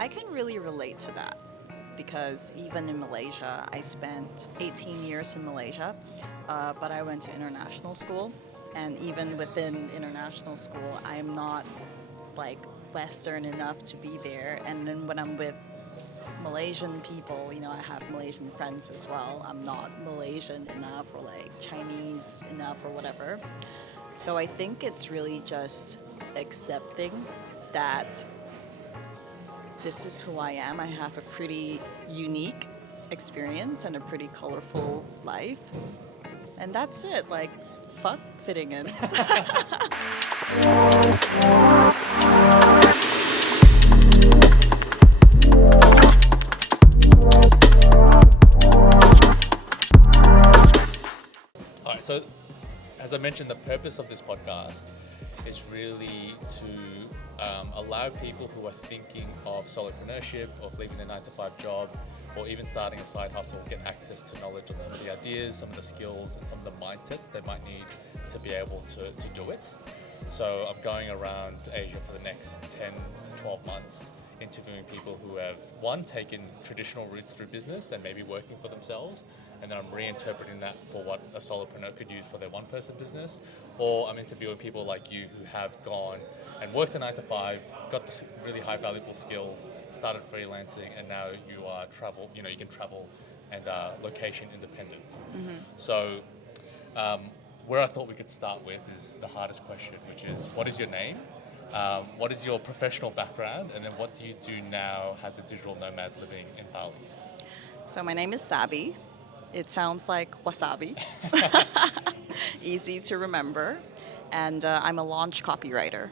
I can really relate to that because even in Malaysia, I spent 18 years in Malaysia, but I went to international school. And even within international school, I'm not like Western enough to be there. And then when I'm with Malaysian people, I have Malaysian friends as well. I'm not Malaysian enough or like Chinese enough or whatever. So I think it's really just accepting that this is who I am. I have a pretty unique experience and a pretty colorful life. And that's it. Like, fuck fitting in. All right, so as I mentioned, the purpose of this podcast is really to allow people who are thinking of solopreneurship, of leaving their 9-to-5 job, or even starting a side hustle, get access to knowledge on some of the ideas, some of the skills, and some of the mindsets they might need to be able to do it. So I'm going around Asia for the next 10 to 12 months, interviewing people who have, one, taken traditional routes through business and maybe working for themselves, and then I'm reinterpreting that for what a solopreneur could use for their one-person business. Or I'm interviewing people like you who have gone and worked a 9-to-5, got this really high valuable skills, started freelancing, and now you are you can travel and location independent. Mm-hmm. So where I thought we could start with is the hardest question, which is, what is your name? What is your professional background? And then what do you do now as a digital nomad living in Bali? So my name is Saby. It sounds like wasabi. Easy to remember. And I'm a launch copywriter.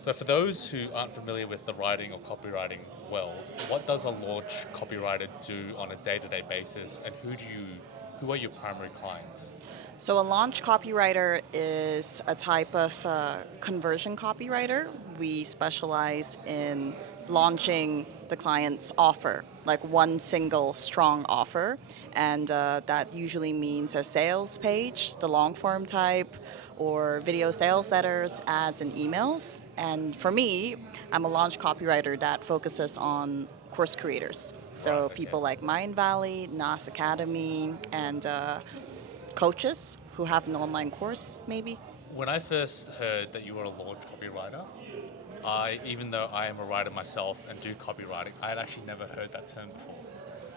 So for those who aren't familiar with the writing or copywriting world, what does a launch copywriter do on a day-to-day basis, and who are your primary clients? So a launch copywriter is a type of conversion copywriter. We specialize in launching the client's offer, like one single strong offer. And that usually means a sales page, the long form type, or video sales letters, ads, and emails. And for me, I'm a launch copywriter that focuses on course creators. So people like Mindvalley, NAS Academy, and coaches who have an online course, maybe. When I first heard that you were a launch copywriter, even though I am a writer myself and do copywriting, I had actually never heard that term before.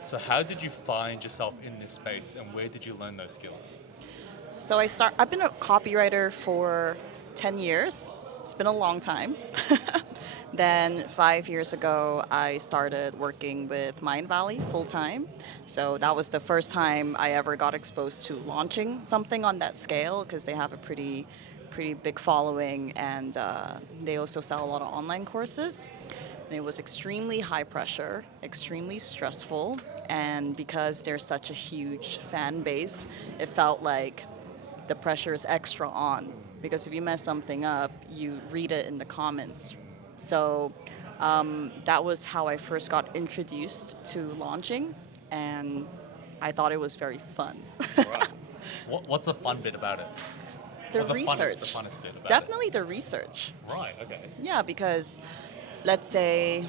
So how did you find yourself in this space, and where did you learn those skills? So I've been a copywriter for 10 years. It's been a long time. Then 5 years ago, I started working with Mindvalley full-time. So that was the first time I ever got exposed to launching something on that scale, because they have a pretty big following, and they also sell a lot of online courses. And it was extremely high pressure, extremely stressful, and because there's such a huge fan base, it felt like the pressure is extra on, because if you mess something up, you read it in the comments. So that was how I first got introduced to launching, and I thought it was very fun. Right. What's the fun bit about it? The research. The funnest bit about Definitely the research. Right, okay. Yeah, because let's say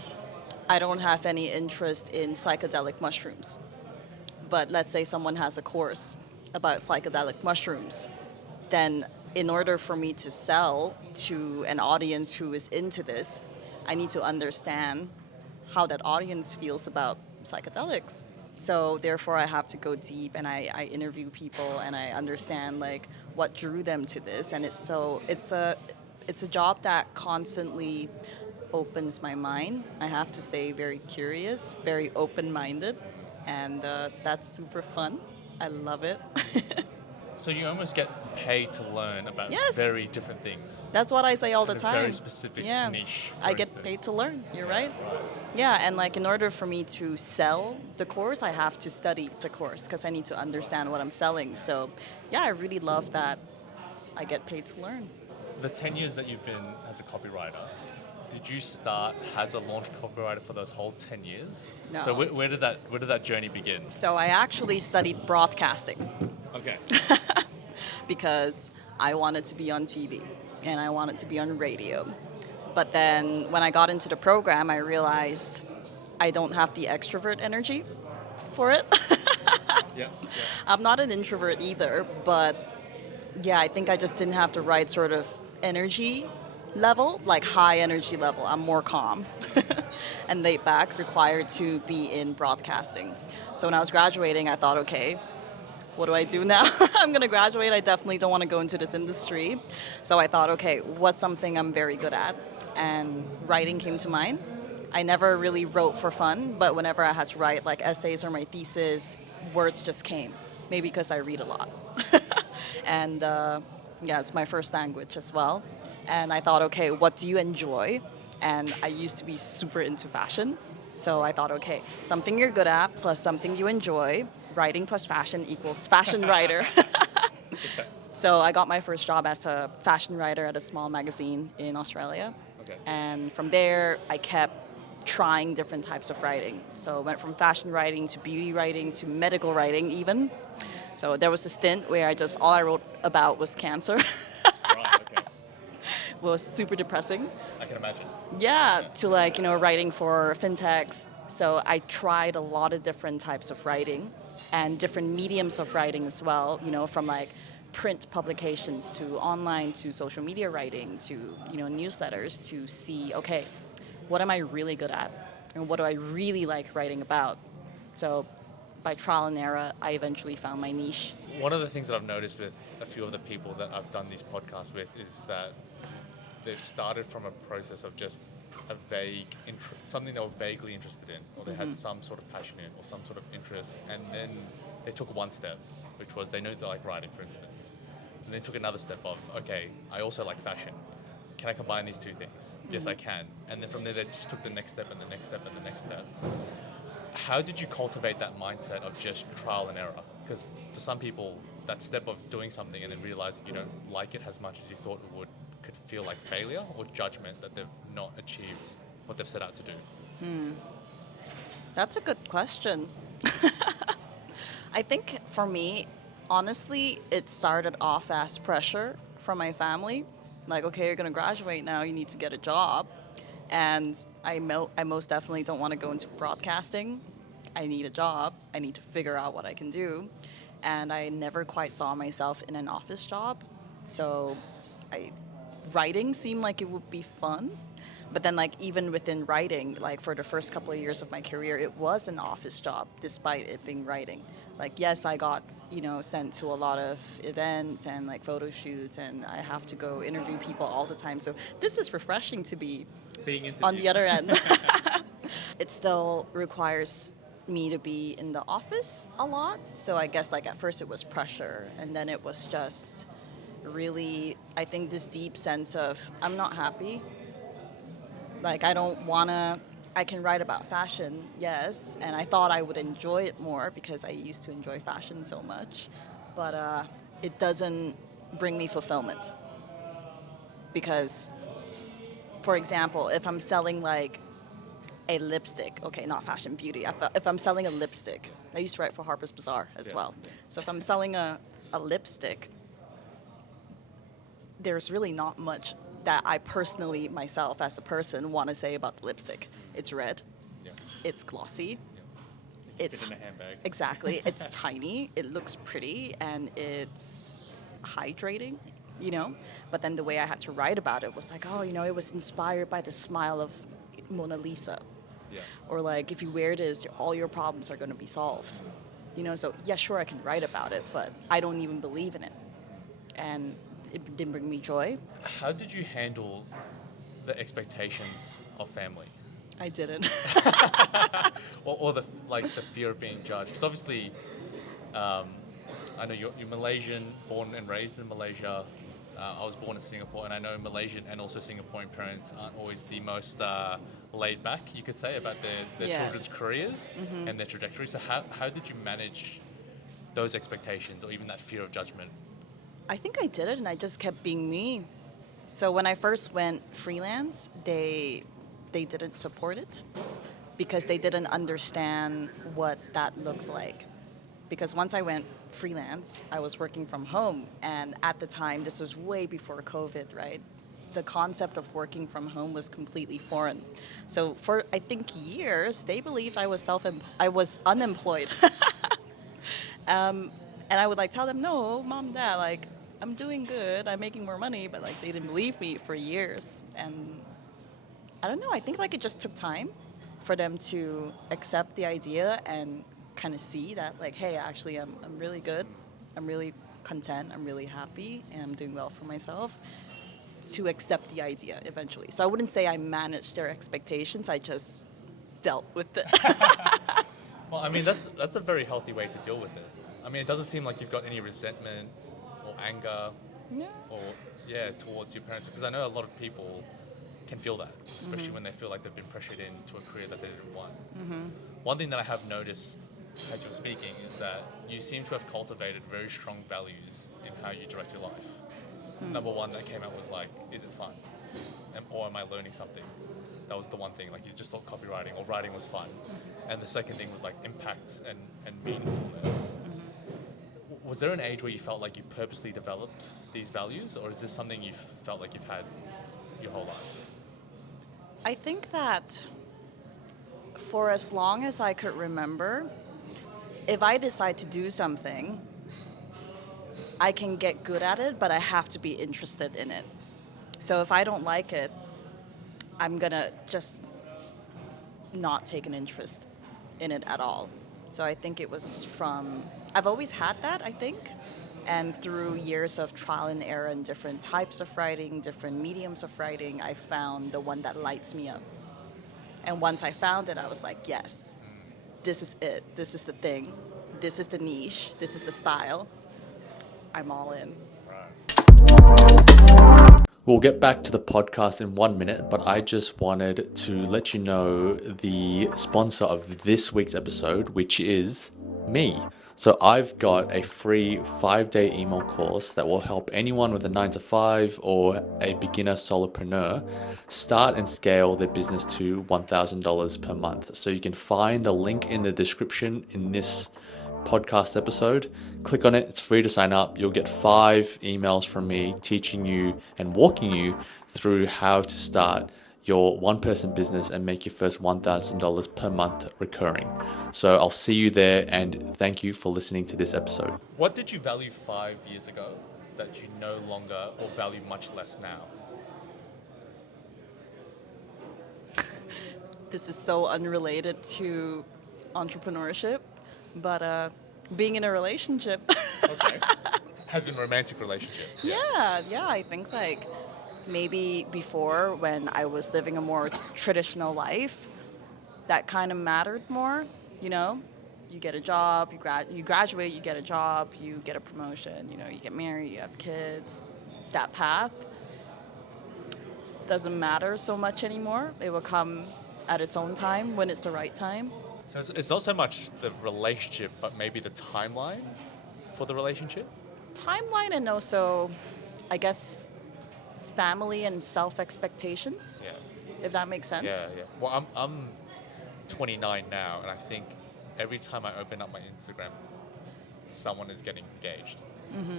I don't have any interest in psychedelic mushrooms, but let's say someone has a course about psychedelic mushrooms, then in order for me to sell to an audience who is into this, I need to understand how that audience feels about psychedelics. So therefore I have to go deep, and I interview people, and I understand like what drew them to this. And it's a job that constantly opens my mind. I have to stay very curious, very open-minded, and that's super fun. I love it. So you almost get paid to learn about very different things. That's what I say all the in time. A very specific niche. I get paid to learn. You're right. Yeah, and like in order for me to sell the course, I have to study the course, because I need to understand what I'm selling. So yeah, I really love that I get paid to learn. The 10 years that you've been as a copywriter, did you start as a launch copywriter for those whole 10 years? No. So where did that journey begin? So I actually studied broadcasting. Okay. Because I wanted to be on TV and I wanted to be on radio. But then when I got into the program, I realized I don't have the extrovert energy for it. Yeah. I'm not an introvert either, but yeah, I think I just didn't have the right sort of energy level, like high energy level. I'm more calm and laid back, required to be in broadcasting. So when I was graduating, I thought, okay, what do I do now? I'm going to graduate. I definitely don't want to go into this industry. So I thought, okay, what's something I'm very good at? And writing came to mind. I never really wrote for fun, but whenever I had to write like essays or my thesis, words just came. Maybe because I read a lot. And yeah, it's my first language as well. And I thought, okay, what do you enjoy? And I used to be super into fashion. So I thought, okay, something you're good at plus something you enjoy, writing plus fashion equals fashion writer. So I got my first job as a fashion writer at a small magazine in Australia. Okay. And from there, I kept trying different types of writing. So I went from fashion writing to beauty writing to medical writing even. So there was a stint where all I wrote about was cancer. Right. Okay. It was super depressing. I can imagine. Yeah, to like, writing for fintechs. So I tried a lot of different types of writing and different mediums of writing as well, from like print publications to online to social media writing to, newsletters to see, okay, what am I really good at? And what do I really like writing about? So by trial and error, I eventually found my niche. One of the things that I've noticed with a few of the people that I've done these podcasts with is that they've started from a process of just a something they were vaguely interested in, or they had some sort of passion in, or some sort of interest, and then they took one step, which was they knew they like writing, for instance, and they took another step of, okay, I also like fashion. Can I combine these two things? Yes, I can. And then from there, they just took the next step and the next step and the next step. How did you cultivate that mindset of just trial and error? Because for some people, that step of doing something and then realizing you don't like it as much as you thought it would could feel like failure or judgment that they've not achieved what they've set out to do. That's a good question. I think for me, honestly, it started off as pressure from my family. Like, okay, you're going to graduate now, you need to get a job. And I most definitely don't want to go into broadcasting. I need a job. I need to figure out what I can do. And I never quite saw myself in an office job. So writing seemed like it would be fun. But then like even within writing, like for the first couple of years of my career, it was an office job despite it being writing. Like, yes, I got, sent to a lot of events and like photo shoots, and I have to go interview people all the time. So this is refreshing to be Being interviewed. on the other end. It still requires me to be in the office a lot. So I guess like at first it was pressure, and then it was just really, I think, this deep sense of I'm not happy. Like I can write about fashion, yes, and I thought I would enjoy it more because I used to enjoy fashion so much, but it doesn't bring me fulfillment. Because, for example, if I'm selling like a lipstick, okay, not fashion, beauty, if I'm selling a lipstick, I used to write for Harper's Bazaar as well, so if I'm selling a lipstick, there's really not much that I personally, myself as a person, want to say about the lipstick. It's red, it's glossy, it's Fit in a handbag. exactly, it's tiny, it looks pretty, and it's hydrating, But then the way I had to write about it was like, oh, it was inspired by the smile of Mona Lisa. Yeah. Or like, if you wear this, all your problems are going to be solved. So yeah, sure, I can write about it, but I don't even believe in it. And it didn't bring me joy. How did you handle the expectations of family? I didn't. or the fear of being judged? Because obviously, I know you're Malaysian, born and raised in Malaysia. I was born in Singapore, and I know Malaysian and also Singaporean parents aren't always the most laid back, you could say, about their children's careers and their trajectory. So how did you manage those expectations or even that fear of judgment? I think I did it, and I just kept being me. So when I first went freelance, they didn't support it because they didn't understand what that looked like. Because once I went freelance, I was working from home, and at the time, this was way before COVID, right? the concept of working from home was completely foreign. So for I think years they believed I was unemployed. And I would like tell them, no, mom, dad, like I'm doing good, I'm making more money, but like they didn't believe me for years. And I don't know, I think like it just took time for them to accept the idea and kind of see that like, hey, actually I'm really good, I'm really content, I'm really happy, and I'm doing well for myself, to accept the idea eventually. So I wouldn't say I managed their expectations, I just dealt with it. Well, I mean, that's a very healthy way to deal with it. I mean, it doesn't seem like you've got any resentment or anger Yeah. or, towards your parents. Because I know a lot of people can feel that, especially when they feel like they've been pressured into a career that they didn't want. One thing that I have noticed as you're speaking is that you seem to have cultivated very strong values in how you direct your life. Number one that came out was like, is it fun? Or am I learning something? That was the one thing, like you just thought copywriting or writing was fun. And the second thing was like impact and meaningfulness. Was there an age where you felt like you purposely developed these values, or is this something you felt like you've had your whole life? I think that for as long as I could remember, if I decide to do something, I can get good at it, but I have to be interested in it. So if I don't like it, I'm gonna just not take an interest in it at all. So I think it was I've always had that, I think. And through years of trial and error and different types of writing, different mediums of writing, I found the one that lights me up. And once I found it, I was like, yes, this is it. This is the thing. This is the niche. This is the style. I'm all in. We'll get back to the podcast in 1 minute, but I just wanted to let you know the sponsor of this week's episode, which is me. So I've got a free 5-day email course that will help anyone with a 9-to-5 or a beginner solopreneur start and scale their business to $1,000 per month. So you can find the link in the description in this podcast episode. Click on it. It's free to sign up. You'll get 5 emails from me teaching you and walking you through how to start your one-person business and make your first $1,000 per month recurring. So I'll see you there, and thank you for listening to this episode. What did you value 5 years ago that you no longer or value much less now? This is so unrelated to entrepreneurship, but being in a relationship. Okay. As in romantic relationship. Yeah, I think like maybe before when I was living a more traditional life, that kind of mattered more, you know? You get a job, you graduate, you get a job, you get a promotion, you know, you get married, you have kids. That path doesn't matter so much anymore. It will come at its own time when it's the right time. So it's not so much the relationship, but maybe the timeline for the relationship? Timeline, and also, I guess, family and self-expectations, if that makes sense. Yeah. Well, I'm 29 now, and I think every time I open up my Instagram, someone is getting engaged.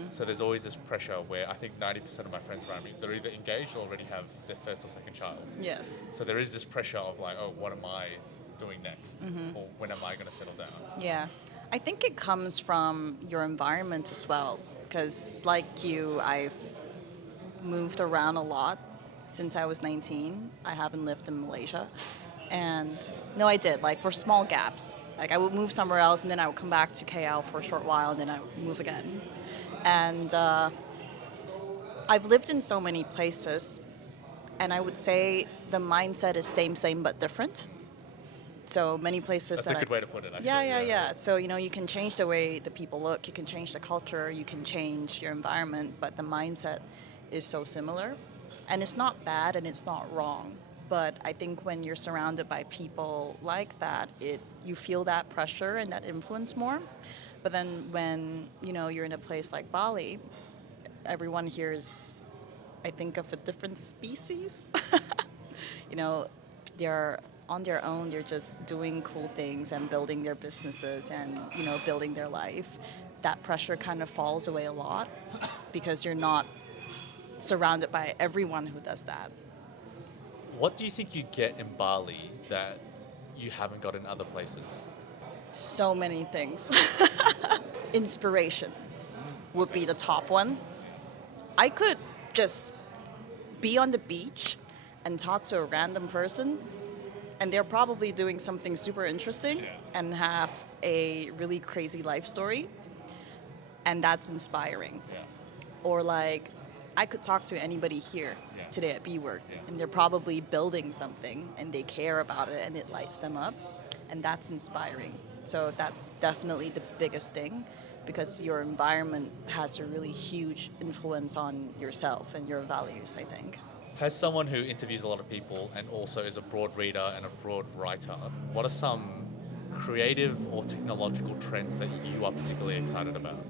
So there's always this pressure where I think 90% of my friends around me, they're either engaged or already have their first or second child. Yes. So there is this pressure of like, oh, what am I doing next? Or when am I going to settle down? Yeah. I think it comes from your environment as well, because like you, I've moved around a lot since I was 19. I haven't lived in Malaysia. And no, I did, like for small gaps. Like I would move somewhere else and then I would come back to KL for a short while and then I would move again. And I've lived in so many places, and I would say the mindset is same but different. So many places That's a good way to put it, actually. Yeah. So, you know, you can change the way the people look, you can change the culture, you can change your environment, but the mindset is so similar. And it's not bad and it's not wrong. But I think when you're surrounded by people like that, you feel that pressure and that influence more. But then when, you know, you're in a place like Bali, everyone here is, I think, of a different species. You know, they're on their own, they're just doing cool things and building their businesses and, you know, building their life. That pressure kind of falls away a lot because you're not surrounded by everyone who does that. What do you think you get in Bali that you haven't got in other places? So many things. Inspiration would be the top one. I could just be on the beach and talk to a random person, and they're probably doing something super interesting and have a really crazy life story, and that's inspiring. Yeah. Or like, I could talk to anybody here today at B-Work, and they're probably building something and they care about it and it lights them up, and that's inspiring. So that's definitely the biggest thing, because your environment has a really huge influence on yourself and your values, I think. As someone who interviews a lot of people and also is a broad reader and a broad writer, what are some creative or technological trends that you are particularly excited about?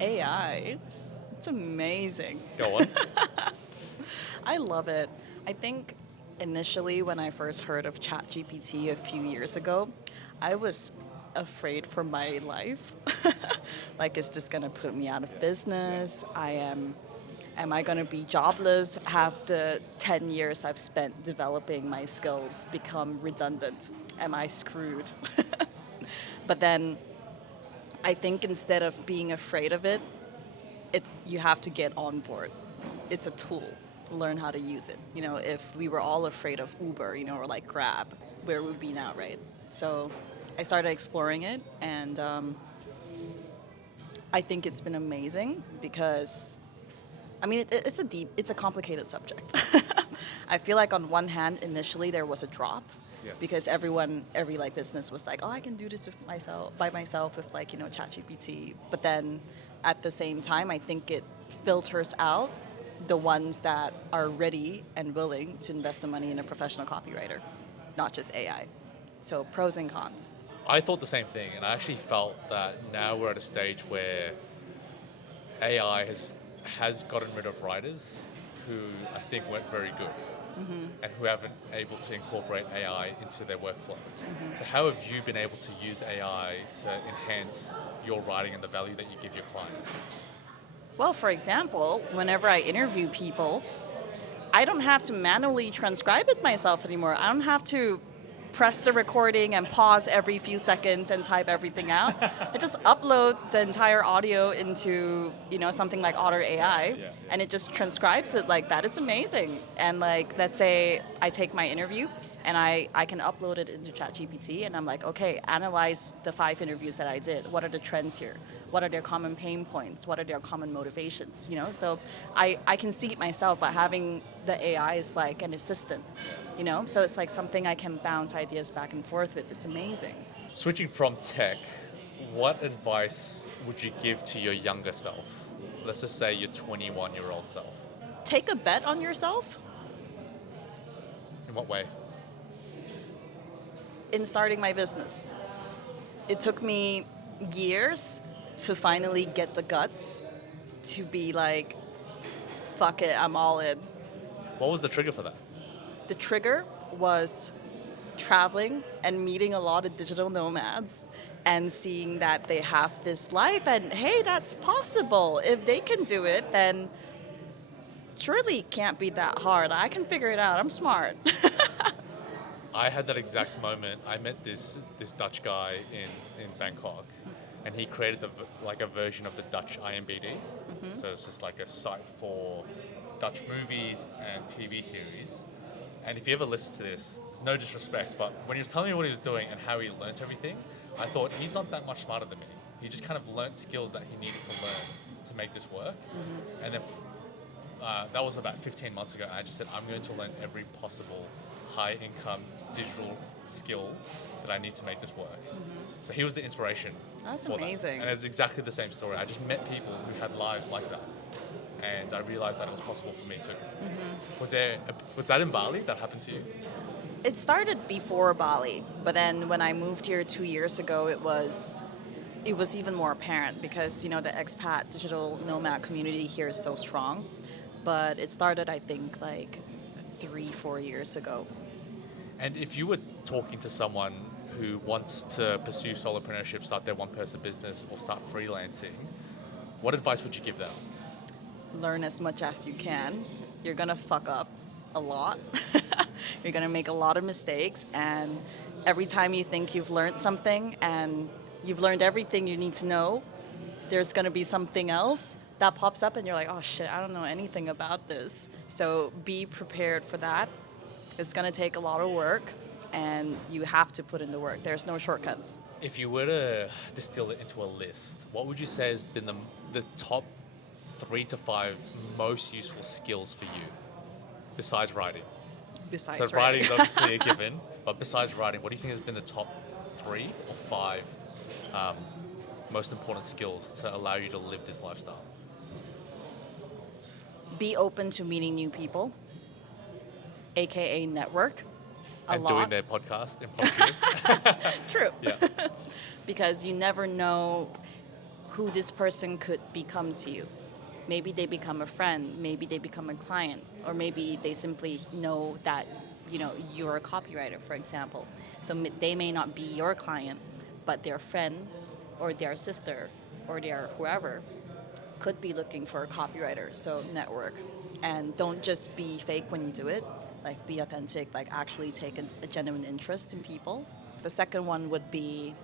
AI, it's amazing. Go on. I love it. I think initially when I first heard of ChatGPT a few years ago, I was afraid for my life. Like, is this gonna put me out of business? Am I gonna be jobless? Have the 10 years I've spent developing my skills become redundant? Am I screwed? But then I think instead of being afraid of it, you have to get on board. It's a tool. Learn how to use it. You know, if we were all afraid of Uber, you know, or like Grab, where would we be now, right? So I started exploring it, and I think it's been amazing because, I mean, it's a complicated subject. I feel like on one hand, initially there was a drop. Yes. Because every like business was like, oh, I can do this by myself with like, you know, ChatGPT. But then at the same time, I think it filters out the ones that are ready and willing to invest the money in a professional copywriter, not just AI. So pros and cons. I thought the same thing, and I actually felt that now we're at a stage where AI has gotten rid of writers who I think weren't very good. And who haven't able to incorporate AI into their workflow. So how have you been able to use AI to enhance your writing and the value that you give your clients? Well, for example, whenever I interview people, I don't have to manually transcribe it myself anymore. I don't have to press the recording and pause every few seconds and type everything out. I just upload the entire audio into, you know, something like Otter AI, and it just transcribes it like that. It's amazing. And like, let's say I take my interview and I can upload it into ChatGPT, and I'm like, okay, analyze the 5 interviews that I did. What are the trends here? What are their common pain points? What are their common motivations? You know, so I can see it myself, but having the AI is like an assistant, you know? So it's like something I can bounce ideas back and forth with. It's amazing. Switching from tech, what advice would you give to your younger self? Let's just say your 21-year-old self. Take a bet on yourself. In what way? In starting my business. It took me years to finally get the guts to be like, fuck it, I'm all in. What was the trigger for that? The trigger was traveling and meeting a lot of digital nomads and seeing that they have this life, and hey, that's possible. If they can do it, then surely it can't be that hard. I can figure it out. I'm smart. I had that exact moment. I met this Dutch guy in Bangkok, and he created a version of the Dutch IMBD. So it's just like a site for Dutch movies and TV series. And if you ever listen to this, it's no disrespect, but when he was telling me what he was doing and how he learnt everything, I thought, he's not that much smarter than me. He just kind of learnt skills that he needed to learn to make this work. And then that was about 15 months ago, and I just said, I'm going to learn every possible high-income digital skill that I need to make this work. So he was the inspiration. That's for amazing. That. And it's exactly the same story. I just met people who had lives like that, and I realized that it was possible for me too. Was that in Bali that happened to you? It started before Bali, but then when I moved here 2 years ago, it was even more apparent because, you know, the expat digital nomad community here is so strong. But it started, I think, like 3-4 years ago. And if you were talking to someone who wants to pursue solopreneurship, start their one-person business, or start freelancing, what advice would you give them? learn as much as you can. You're gonna fuck up a lot. You're gonna make a lot of mistakes, and every time you think you've learned something and you've learned everything you need to know, there's gonna be something else that pops up and you're like, oh shit, I don't know anything about this. So be prepared for that. It's gonna take a lot of work, and you have to put in the work. There's no shortcuts. If you were to distill it into a list, what would you say has been the top 3 to 5 most useful skills for you besides writing? Besides So writing is obviously a given, but besides writing, what do you think has been the top 3 or 5 most important skills to allow you to live this lifestyle? Be open to meeting new people, aka network. And doing their podcast in front of you. True. Yeah. Because you never know who this person could become to you. Maybe they become a friend, maybe they become a client, or maybe they simply know that, you know, you're a copywriter, for example. So they may not be your client, but their friend or their sister or their whoever could be looking for a copywriter. So network. And don't just be fake when you do it. Like, be authentic, like actually take a genuine interest in people. The second one would be,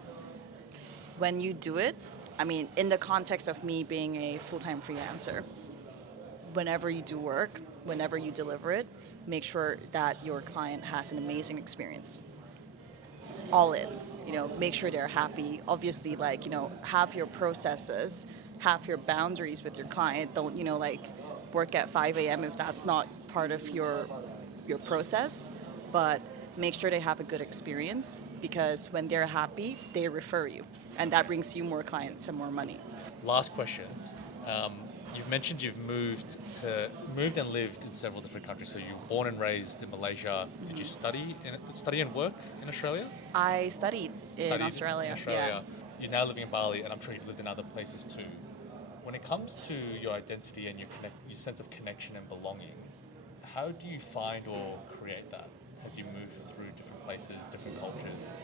when you do it, I mean, in the context of me being a full-time freelancer, whenever you do work, whenever you deliver it, make sure that your client has an amazing experience. All in, you know, make sure they're happy. Obviously, like, you know, have your processes, have your boundaries with your client. Don't, you know, like work at 5 a.m. if that's not part of your process, but make sure they have a good experience, because when they're happy, they refer you, and that brings you more clients and more money. Last question. You've mentioned you've moved and lived in several different countries. So you were born and raised in Malaysia. Mm-hmm. Did you study and work in Australia? I studied in Australia. Yeah. You're now living in Bali, and I'm sure you've lived in other places too. When it comes to your identity and your sense of connection and belonging, how do you find or create that as you move through different places, different cultures,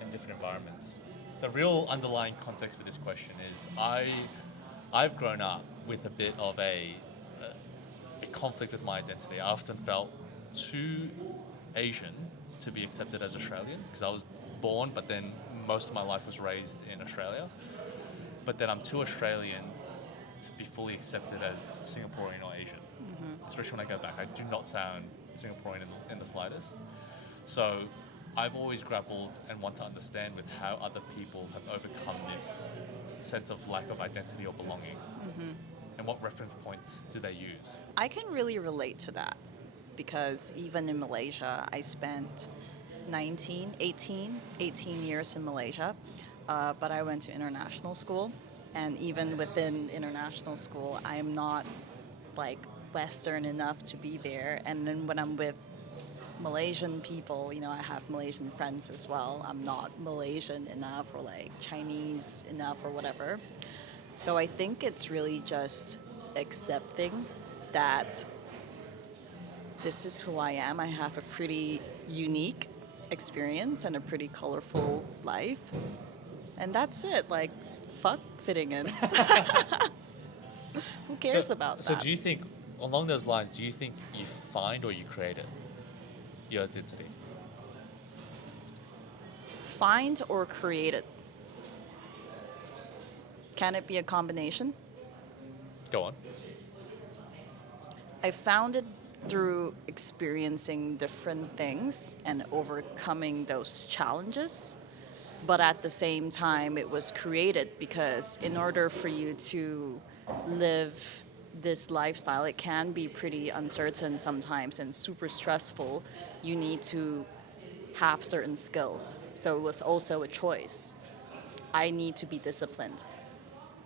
and different environments? The real underlying context for this question is I've grown up with a bit of a conflict with my identity. I often felt too Asian to be accepted as Australian, because I was born, but then most of my life was raised in Australia. But then I'm too Australian to be fully accepted as Singaporean or Asian. Especially when I go back, I do not sound Singaporean in the slightest. So I've always grappled and want to understand with how other people have overcome this sense of lack of identity or belonging. And what reference points do they use? I can really relate to that, because even in Malaysia, I spent 18 years in Malaysia, but I went to international school. And even within international school, I am not like Western enough to be there. And then when I'm with Malaysian people, you know, I have Malaysian friends as well. I'm not Malaysian enough or like Chinese enough or whatever. So I think it's really just accepting that this is who I am. I have a pretty unique experience and a pretty colorful life. And that's it. Like, fuck fitting in. Who cares about that? So do you think, along those lines, do you think you find or you create it, your identity? Find or create it? Can it be a combination? Go on. I found it through experiencing different things and overcoming those challenges. But at the same time, it was created because in order for you to live this lifestyle, it can be pretty uncertain sometimes and super stressful. You need to have certain skills. So it was also a choice. I need to be disciplined.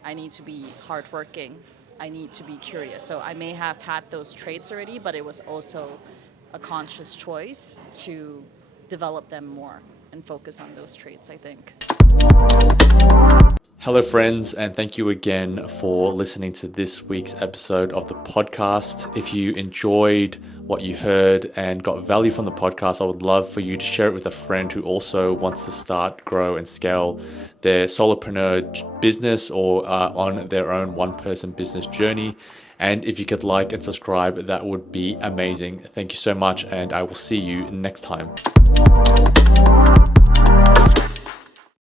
I need to be hardworking. I need to be curious. So I may have had those traits already, but it was also a conscious choice to develop them more and focus on those traits, I think. Hello, friends, and thank you again for listening to this week's episode of the podcast. If you enjoyed what you heard and got value from the podcast, I would love for you to share it with a friend who also wants to start, grow, and scale their solopreneur business or on their own one-person business journey. And if you could like and subscribe, that would be amazing. Thank you so much, and I will see you next time.